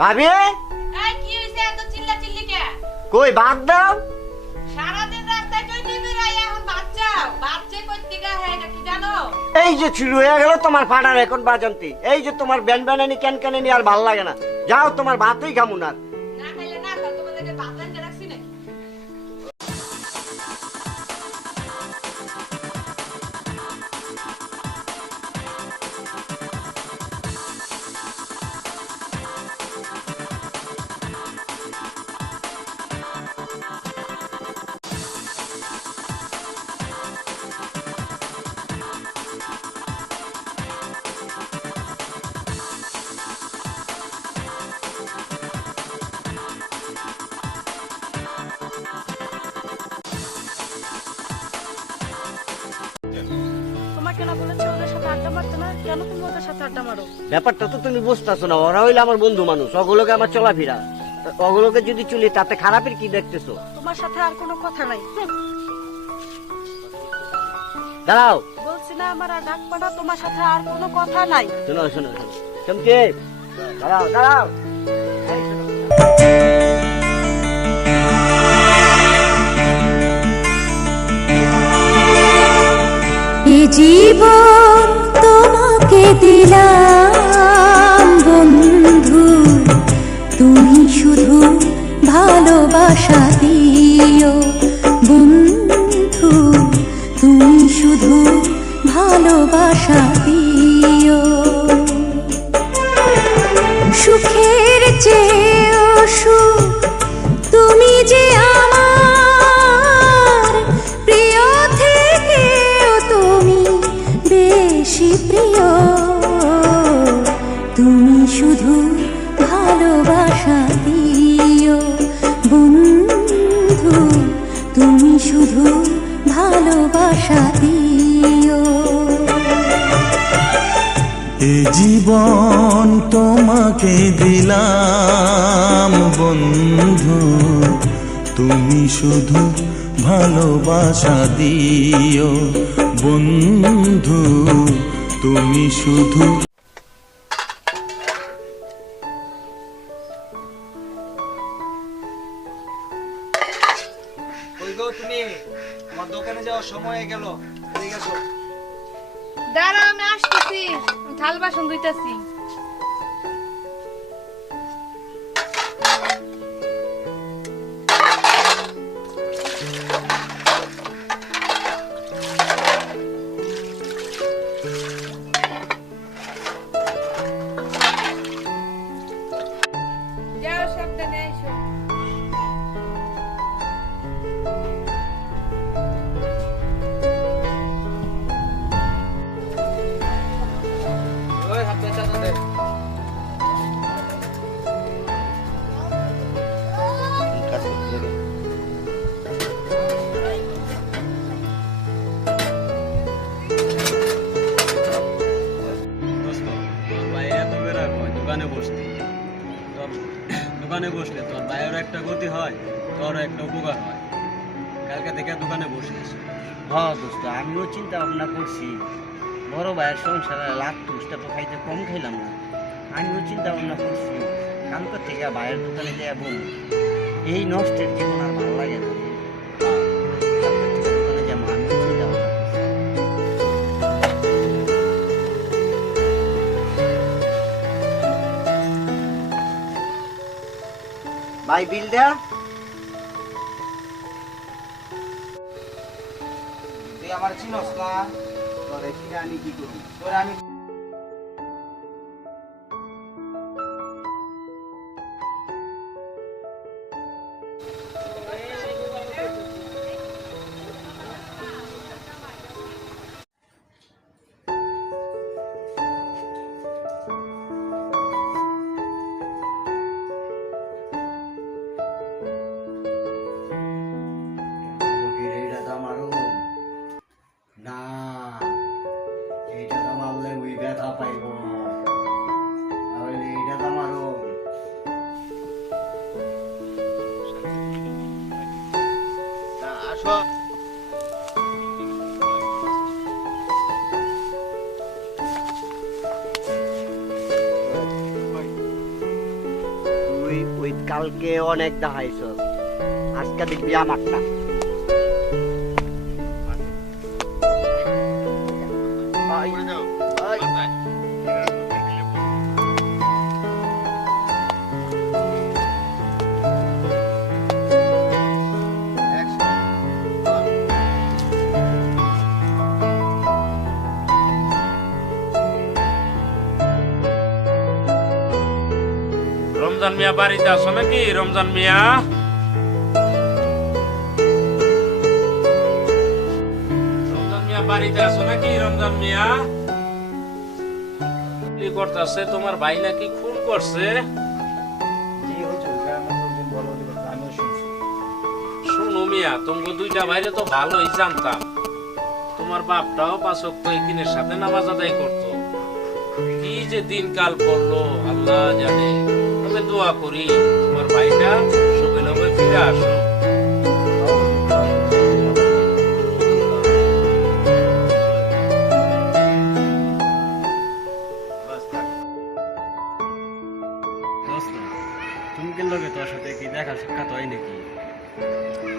ভাবি এই কি হইছে এত চিল্লা চিল্লি কে? কই ভাত দাও। সারা দিন রাস্তায় চইতে বেড়াই এখন বাচ্চাও বাচ্চা কইতে গা হে এটা কি জানো? এই যে শুরু হয়ে গেল তোমার ফাটার এখন বাজন্তি। এই যে তোমার ব্যান ব্যানানি ক্যান ক্যানানি আর ভাল লাগে না। যাও তোমার ভাতই খামু না। না খাইলে না খাও তোমাদেরকে ভাত রান্না রাখছি নাকি? তোমাকে না বলেছে ওদের সাথে আড্ডা মারতে না, কেন তুমি ওদের সাথে আড্ডা মারো? ব্যাপারটা তো তুমি বুঝতেছো না। ওরা হইলে আমার বন্ধু মানুষ, ওগুলোকে আমার চলাফেরা। ওগুলোকে যদি চলি তাতে খারাপের কি দেখতেছো? তোমার সাথে আর কোনো কথা নাই। দাঁড়াও, বলছি না আমার আর ডাকবা না, তোমার সাথে আর কোনো কথা নাই। শোনো শোনো শোনো চমকে, দাঁড়াও দাঁড়াও। এই শোনো। এ জীবন তোমাকে দিলাম বন্ধু, তুমি শুধু ভালোবাসা দিও বন্ধু, তুমি শুধু ভালোবাসা দিও। সুখের চেয়েও সুখ তুমি যে আমার প্রিয় থেকেও তুমি বেশি প্রিয়, তুমি শুধু ভালোবাসা দিও বন্ধু, তুমি শুধু ভালোবাসা দিও। এ জীবন তোমাকে দিলাম বন্ধু, তুমি শুধু ভালোবাসা দিও বন্ধু, তুমি শুধু। কই গো তুমি? আমার দোকানে যাওয়ার সময় হয়ে গেল, ঠিক আছে? দাঁড়া আমি আসতেছি, থাল বাসন ধুইতাছি। যাও সাবধানে এসো। ওই হাতে চাটা দে। দোস্ত, তোর ভাই এত বেড়ার হয় দোকানে বসতে। তোর দোকানে বসলে তোর ভাইয়েরও একটা গতি হয়, তোরও একটা উপকার হয়। কালকে থেকে দোকানে বসিস। হ্যাঁ দোস্ত, আমিও চিন্তা ভাবনা করছি। বড় ভাইয়ের সংসারে লাখ টুসটা তো খাইতে কম খাইলাম না। আমিও চিন্তা ভাবনা করছি কালকে থেকে ভাইয়ের দোকানে যাব। এই নষ্টের জীবন আর ভালো লাগে না। কালকে থেকে দোকানে যাবো, আমিও চিন্তা ভাবনা করছি। ভাই বিলটা তুই আমার চিনস না? তোরে কিনে আমি কি করি? তোর আমি এইটা তো আমারও না, এইটা তো মারলে ওই ব্যথা পাইব। তাহলে এইটা তো আমারও আসো। কালকে অনেক দেখাইছ, আজকে দেখবি আমারটা। রমজান মিয়া বাড়িতে আছো নাকি? রমজান মিয়া, রমজান মিয়া বাড়িতে আছো নাকি? রমজান মিয়া কি করতেছে? তোমার ভাই নাকি খুন করছে? শুনো মিয়া, তোমাকে দুইটা ভাইরে তো ভালোই জানতাম। তোমার বাপটাও 5 ওয়াক্ত একিনের সাথে নামাজ আদায় করতো। কি যে দিনকাল পড়লো আল্লাহ জানে। তবে দোয়া করি তোমার ভাইটা সুখে লবে ফিরে আসো। দোস্ত, চুমকির লগে তোর সাথে কি দেখা সাক্ষাৎ হয় নাকি?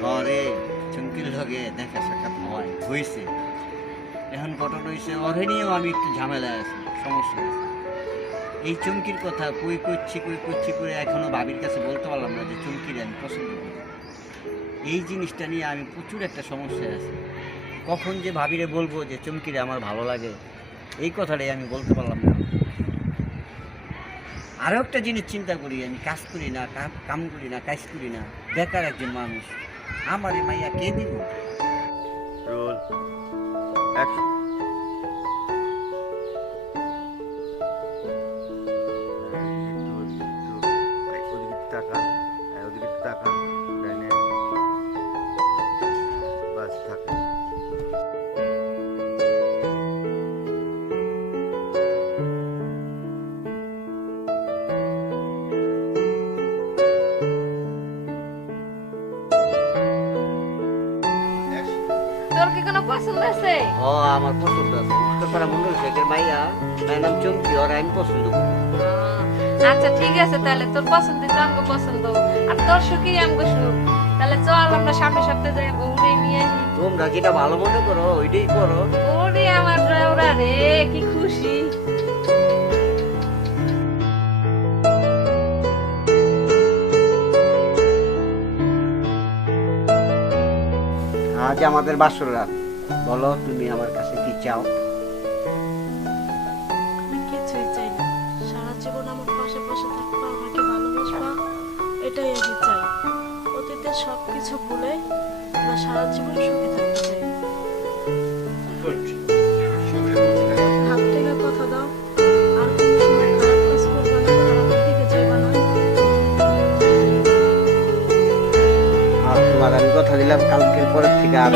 হরে চুমকির লগে দেখা সাক্ষাৎ হয়েছে। এখন ঘটনা হয়েছে, ওরে নিয়েও আমি একটু ঝামেলায় আছি, সমস্যা আছে। এই চুমকির কথা কই করছি করে এখনো ভাবির কাছে বলতে পারলাম না যে চুমকিরে আমি পছন্দ করি। এই জিনিসটা নিয়ে আমি প্রচুর একটা সমস্যায় আছি। কখন যে ভাবিরে বলবো যে চুমকিরে আমার ভালো লাগে, এই কথাটাই আমি বলতে পারলাম না। আরও একটা জিনিস চিন্তা করি, আমি কাজ করি না, কাম করি না, কাজ করি না, বেকার একজন মানুষ। আমার এই মাইয়া কে দিব? Roll action. ওদিকে তাকান, ওদিকে তাকান, ডাইনে বাস থাকেন। তোর কি কোনো পছন্দ আছে? ও আমার পছন্দ আছে, উত্তরপাড়া মন্ডল শেখের মাইয়া, মায়ের নাম চমকি, ওর আমি পছন্দ করি। আচ্ছা ঠিক আছে, তাহলে তোর পছন্দ তো আমাকে পছন্দ, আর তোর সুখই আমাকে সুখ। তাহলে চল আমরা সামনে সপ্তাহে যাই, বউরে নিয়ে আসি। তোমরা যেটা ভালো মনে করো ওইটাই করো। ওরে আমার ওরা রে, কি খুশি। আজ আমাদের বাসর রাত, বলো তুমি আমার কাছে কি চাও? আমি কিছুই চাই না, সারা জীবন আমার পাশে পাশে থাকবা, আমাকে ভালোবাসবা, এটাই আমি চাই। অতীতের সবকিছু ভুলে আমরা সারা জীবন সুখে থাকতে চাই। হাত থেকে কথা দাও, আর কোনো সময় খারাপ কাজ করবা না, খারাপের দিকে যাইবা না। আর তোমার আমি কথা দিলাম, কালকের পরের থেকে আর